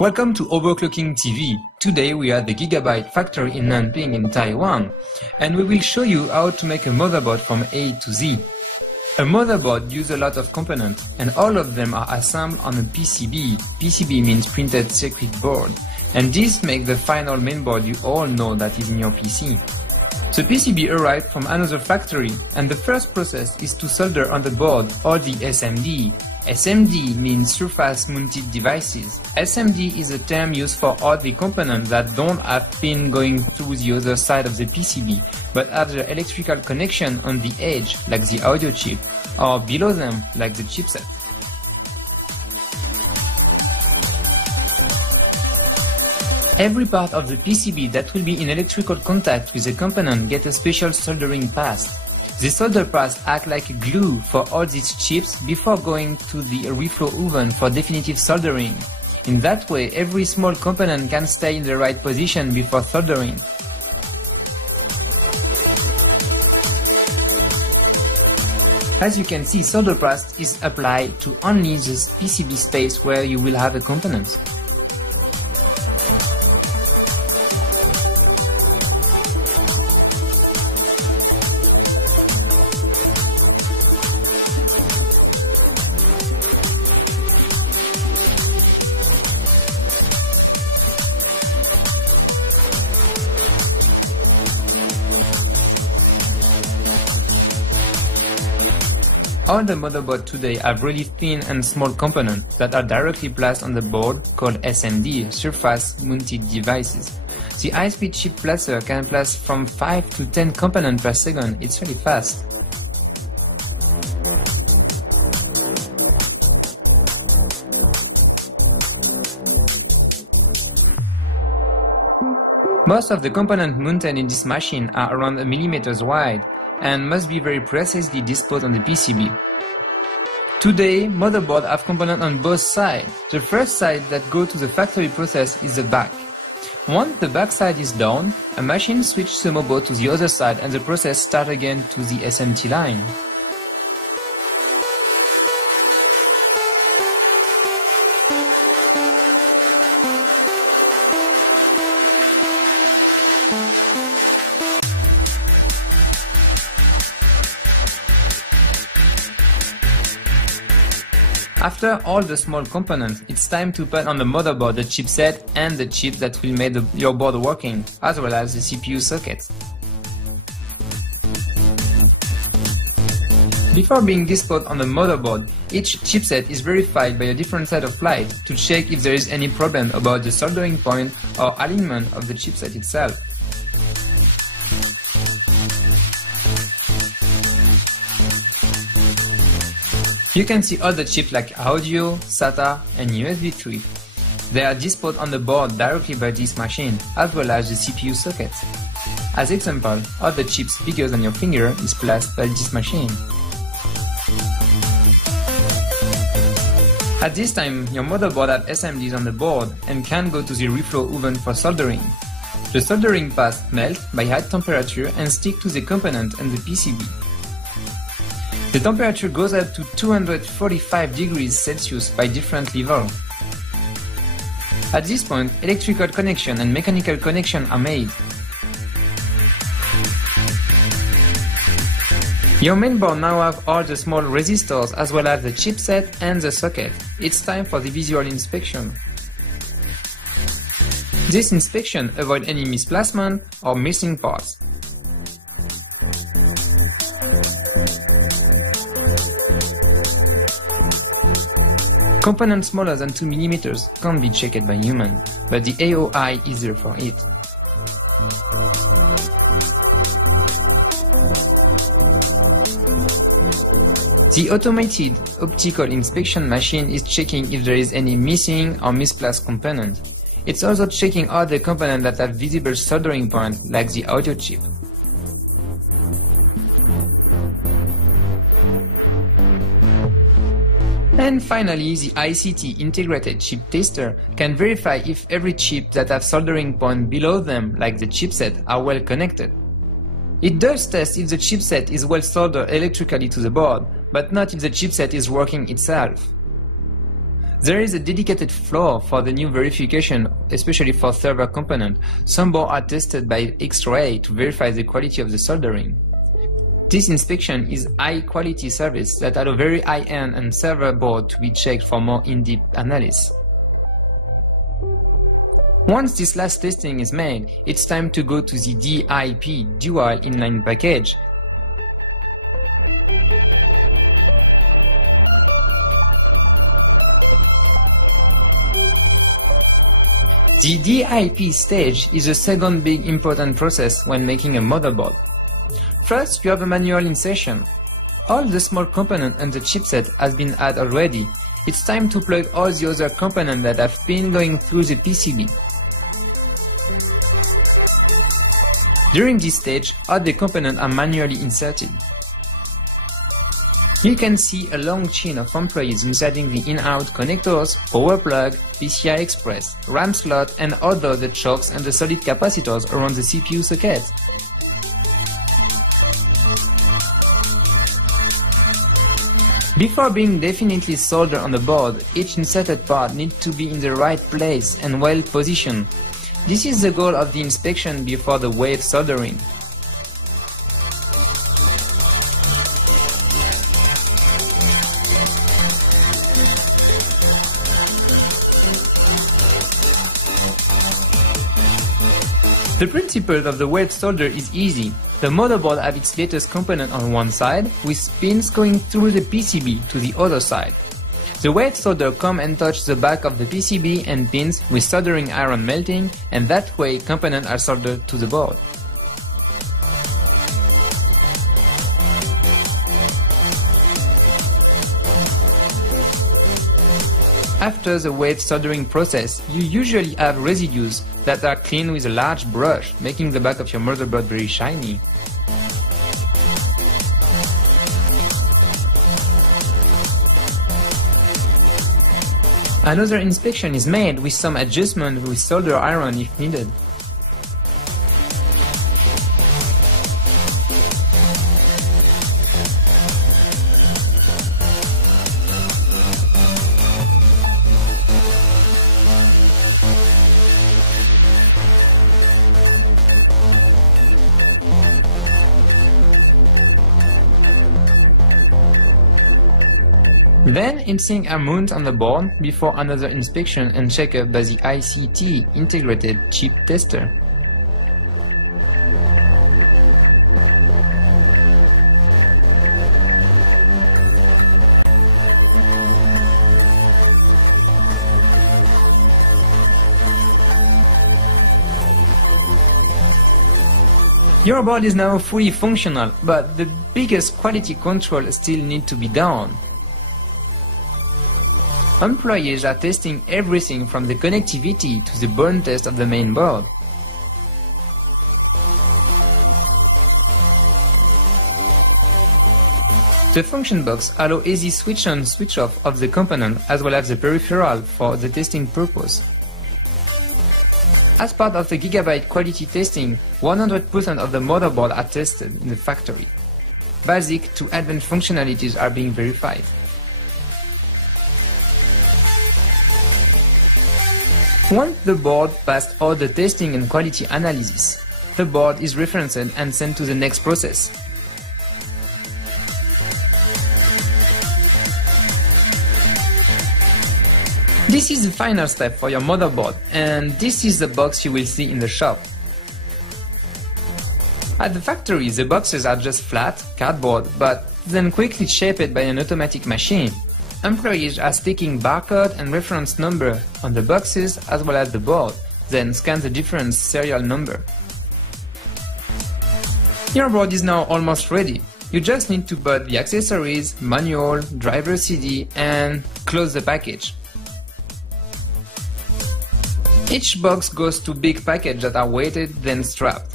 Welcome to Overclocking TV. Today we are at the GIGABYTE factory in Nanping in Taiwan, and we will show you how to make a motherboard from A to Z. A motherboard uses a lot of components, and all of them are assembled on a PCB. PCB means printed circuit board, and this makes the final mainboard you all know that is in your PC. The PCB arrived from another factory, and the first process is to solder on the board, or the SMD. SMD means surface mounted devices. SMD is a term used for all the components that don't have pin going through the other side of the PCB, but have the electrical connection on the edge, like the audio chip, or below them, like the chipset. Every part of the PCB that will be in electrical contact with the component gets a special soldering pass. The solder pass acts like glue for all these chips before going to the reflow oven for definitive soldering. In that way, every small component can stay in the right position before soldering. As you can see, solder pass is applied to only the PCB space where you will have a component. All the motherboards today have really thin and small components that are directly placed on the board, called SMD, surface mounted devices. The high-speed chip placer can place from 5 to 10 components per second. It's really fast. Most of the components mounted in this machine are around 1 mm wide and must be very precisely disposed on the PCB. Today, motherboards have components on both sides. The first side that goes to the factory process is the back. Once the back side is done, a machine switches the motherboard to the other side and the process starts again to the SMT line. After all the small components, it's time to put on the motherboard the chipset and the chip that will make your board working, as well as the CPU sockets. Before being disposed on the motherboard, each chipset is verified by a different set of lights to check if there is any problem about the soldering point or alignment of the chipset itself. You can see all the chips like audio, SATA and USB 3. They are disposed on the board directly by this machine, as well as the CPU sockets. As example, all the chips bigger than your finger is placed by this machine. At this time, your motherboard has SMDs on the board and can go to the reflow oven for soldering. The soldering pads melt by high temperature and stick to the component and the PCB. The temperature goes up to 245 degrees Celsius by different levels. At this point, electrical connection and mechanical connection are made. Your mainboard now have all the small resistors as well as the chipset and the socket. It's time for the visual inspection. This inspection avoids any misplacement or missing parts. Components smaller than 2 mm can't be checked by human, but the AOI is there for it. The automated optical inspection machine is checking if there is any missing or misplaced component. It's also checking all the components that have visible soldering points, like the audio chip. And finally, the ICT integrated chip tester can verify if every chip that have soldering point below them, like the chipset, are well connected. It does test if the chipset is well soldered electrically to the board, but not if the chipset is working itself. There is a dedicated floor for the new verification, especially for server components. Some boards are tested by X-ray to verify the quality of the soldering. This inspection is high-quality service that allow very high-end and server board to be checked for more in-depth analysis. Once this last testing is made, it's time to go to the DIP Dual Inline package. The DIP stage is the second big important process when making a motherboard. First, you have a manual insertion. All the small components and the chipset has been added already. It's time to plug all the other components that have been going through the PCB. During this stage, all the components are manually inserted. You can see a long chain of employees inserting the in-out connectors, power plug, PCI Express, RAM slot, and other the chokes and the solid capacitors around the CPU socket. Before being definitely soldered on the board, each inserted part needs to be in the right place and well positioned. This is the goal of the inspection before the wave soldering. The principle of the wave solder is easy. The motherboard has its latest component on one side, with pins going through the PCB to the other side. The wave solder comes and touches the back of the PCB and pins with soldering iron melting, and that way components are soldered to the board. After the wave soldering process, you usually have residues that are cleaned with a large brush, making the back of your motherboard very shiny. Another inspection is made with some adjustment with solder iron if needed. Then heatsink are mounted on the board before another inspection and checkup by the ICT integrated chip tester. Your board is now fully functional, but the biggest quality control still needs to be done. Employees are testing everything from the connectivity to the burn test of the main board. The function box allows easy switch on switch off of the component as well as the peripheral for the testing purpose. As part of the GIGABYTE quality testing, 100% of the motherboard are tested in the factory. Basic to advanced functionalities are being verified. Once the board passed all the testing and quality analysis, the board is referenced and sent to the next process. This is the final step for your motherboard, and this is the box you will see in the shop. At the factory, the boxes are just flat, cardboard, but then quickly shaped by an automatic machine. Employees are sticking barcode and reference number on the boxes as well as the board, then scan the different serial number. Your board is now almost ready. You just need to put the accessories, manual, driver CD, and close the package. Each box goes to big packages that are weighted then strapped.